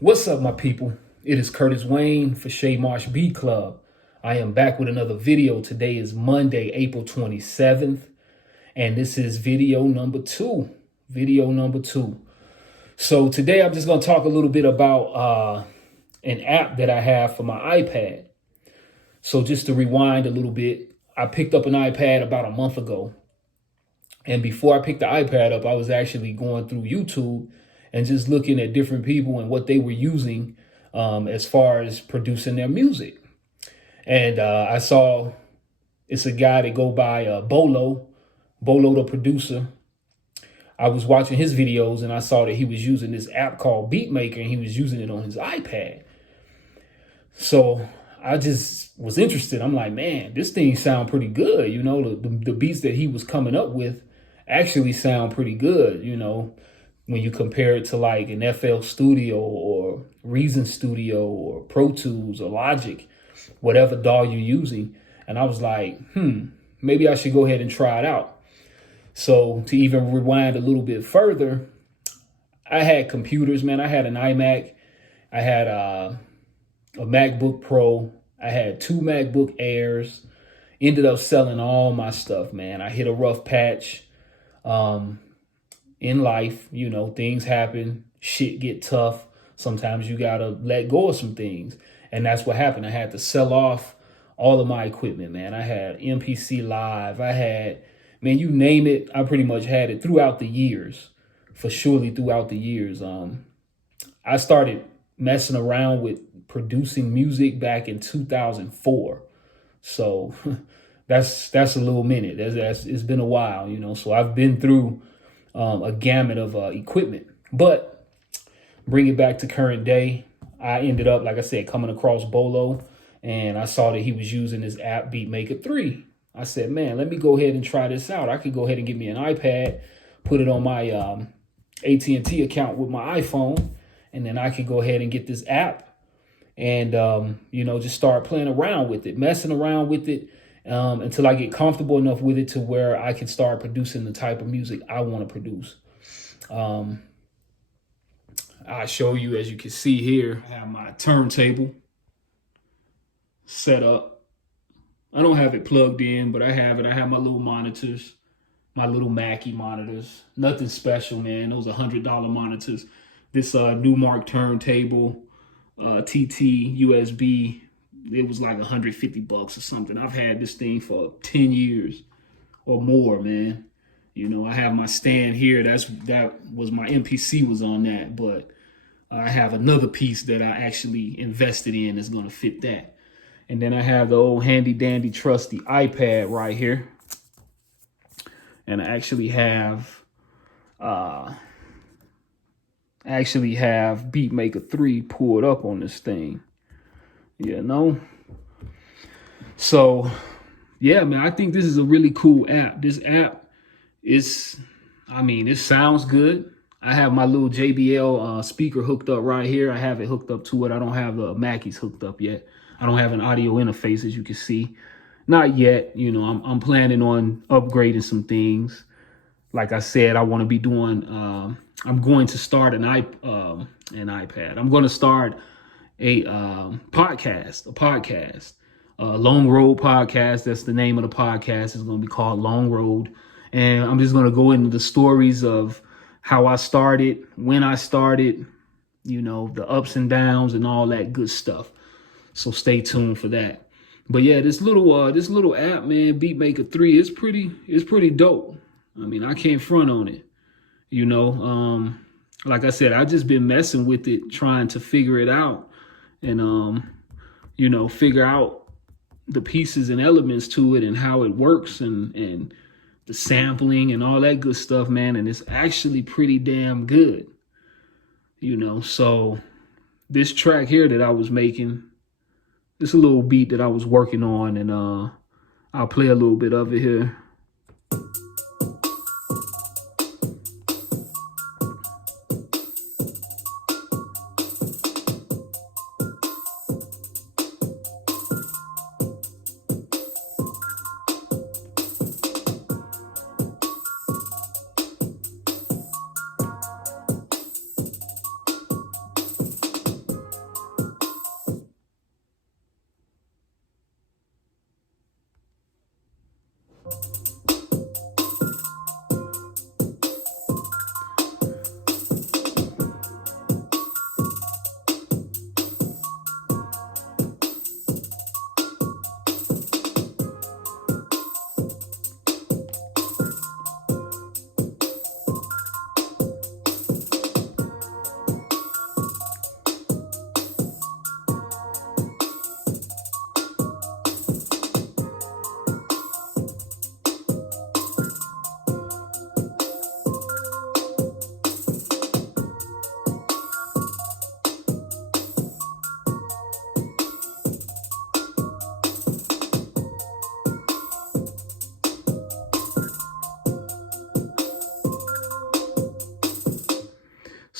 What's up, my people? It is Curtis Wayne for Shea Marsh Beat Club. I am back with another video. Today is Monday, April 27th, and this is video number two. So today I'm just going to talk a little bit about an app that I have for my iPad. So just to rewind a little bit, I picked up an iPad about a month ago. And before I picked the iPad up, I was actually going through YouTube and just looking at different people and what they were using as far as producing their music. And I saw it's a guy that go by Bolo the producer. I was watching his videos and I saw that he was using this app called BeatMaker, and he was using it on his iPad. So I just was interested. I'm like, man, this thing sound pretty good. You know, the beats that he was coming up with actually sound pretty good, you know, when you compare it to like an FL Studio or Reason Studio or Pro Tools or Logic, whatever DAW you're using. And I was like, maybe I should go ahead and try it out. So to even rewind a little bit further, I had computers, man. I had an iMac. I had a MacBook Pro. I had 2 MacBook Airs. Ended up selling all my stuff, man. I hit a rough patch in life. You know, things happen. Shit get tough. Sometimes you got to let go of some things. And that's what happened. I had to sell off all of my equipment, man. I had MPC Live. I had, man, you name it. I pretty much had it throughout the years, for surely throughout the years. I started messing around with producing music back in 2004. So that's a little minute. It's been a while, you know. So I've been through a gamut of equipment. But bring it back to current day, I ended up, like I said, coming across Bolo, and I saw that he was using this app BeatMaker3. I said, man, let me go ahead and try this out. I could go ahead and get me an iPad, put it on my AT&T account with my iPhone, and then I could go ahead and get this app and, you know, just start playing around with it, messing around with it until I get comfortable enough with it to where I can start producing the type of music I want to produce. I'll show you, as you can see here, I have my turntable set up. I don't have it plugged in, but I have it. I have my little monitors, my little Mackie monitors. Nothing special, man. Those $100 monitors. This Newmark turntable, TT USB, it was like 150 bucks or something. I've had this thing for 10 years or more, man. You know, I have my stand here. That was my MPC was on that, but I have another piece that I actually invested in that's going to fit that. And then I have the old handy dandy trusty iPad right here. And I actually have BeatMaker3 pulled up on this thing. You know? So, yeah, man, I think this is a really cool app. This app is, I mean, it sounds good. I have my little JBL speaker hooked up right here. I have it hooked up to it. I don't have the Mackies hooked up yet. I don't have an audio interface, as you can see. Not yet. You know, I'm planning on upgrading some things. Like I said, I want to be doing, I'm going to start an iPad. I'm going to start a podcast, Long Road Podcast. That's the name of the podcast. It's going to be called Long Road. And I'm just going to go into the stories of how I started, when I started, you know, the ups and downs and all that good stuff. So stay tuned for that. But yeah, this little app, man, BeatMaker3, it's pretty dope. I mean, I can't front on it. You know, like I said, I just been messing with it, trying to figure it out and, you know, figure out the pieces and elements to it and how it works and the sampling and all that good stuff, man. And it's actually pretty damn good, you know. So this track here that I was making, it's a little beat that I was working on, and I'll play a little bit of it here.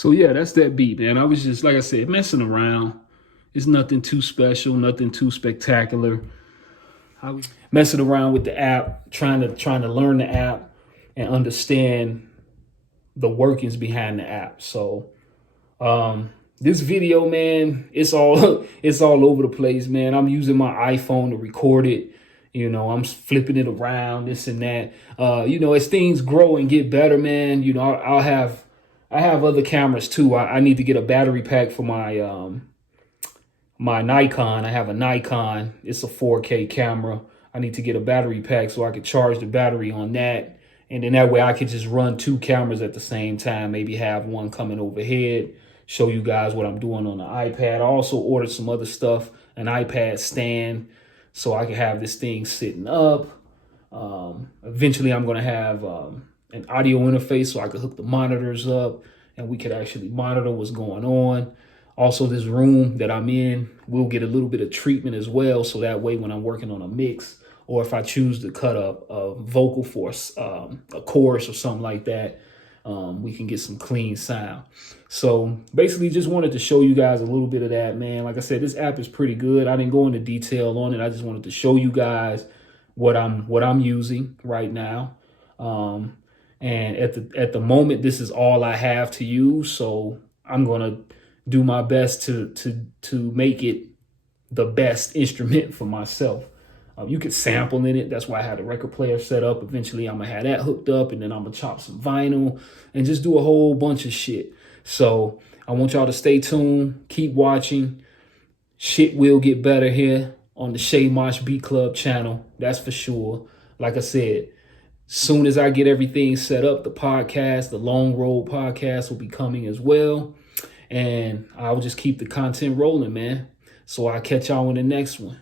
So yeah, that's that beat, man. I was just, like I said, messing around. It's nothing too special, nothing too spectacular. I was messing around with the app, trying to learn the app and understand the workings behind the app. So this video, man, it's all it's all over the place, man. I'm using my iPhone to record it. You know, I'm flipping it around, this and that. You know, as things grow and get better, man, you know, I have other cameras too. I need to get a battery pack for my my Nikon. I have a Nikon. It's a 4K camera. I need to get a battery pack so I could charge the battery on that. And then that way I could just run 2 cameras at the same time. Maybe have one coming overhead, show you guys what I'm doing on the iPad. I also ordered some other stuff, an iPad stand, so I can have this thing sitting up. Eventually I'm going to have an audio interface so I could hook the monitors up and we could actually monitor what's going on. Also, this room that I'm in will get a little bit of treatment as well. So that way when I'm working on a mix, or if I choose to cut a vocal for a chorus or something like that, we can get some clean sound. So basically just wanted to show you guys a little bit of that, man. Like I said, this app is pretty good. I didn't go into detail on it. I just wanted to show you guys what I'm using right now. And at the moment, this is all I have to use. So I'm going to do my best to make it the best instrument for myself. You could sample in it. That's why I had a record player set up. Eventually, I'm going to have that hooked up, and then I'm going to chop some vinyl and just do a whole bunch of shit. So I want y'all to stay tuned. Keep watching. Shit will get better here on the Shay Mosh Beat Club channel. That's for sure. Like I said, soon as I get everything set up, the podcast, the Long Road podcast will be coming as well. And I'll just keep the content rolling, man. So I'll catch y'all in the next one.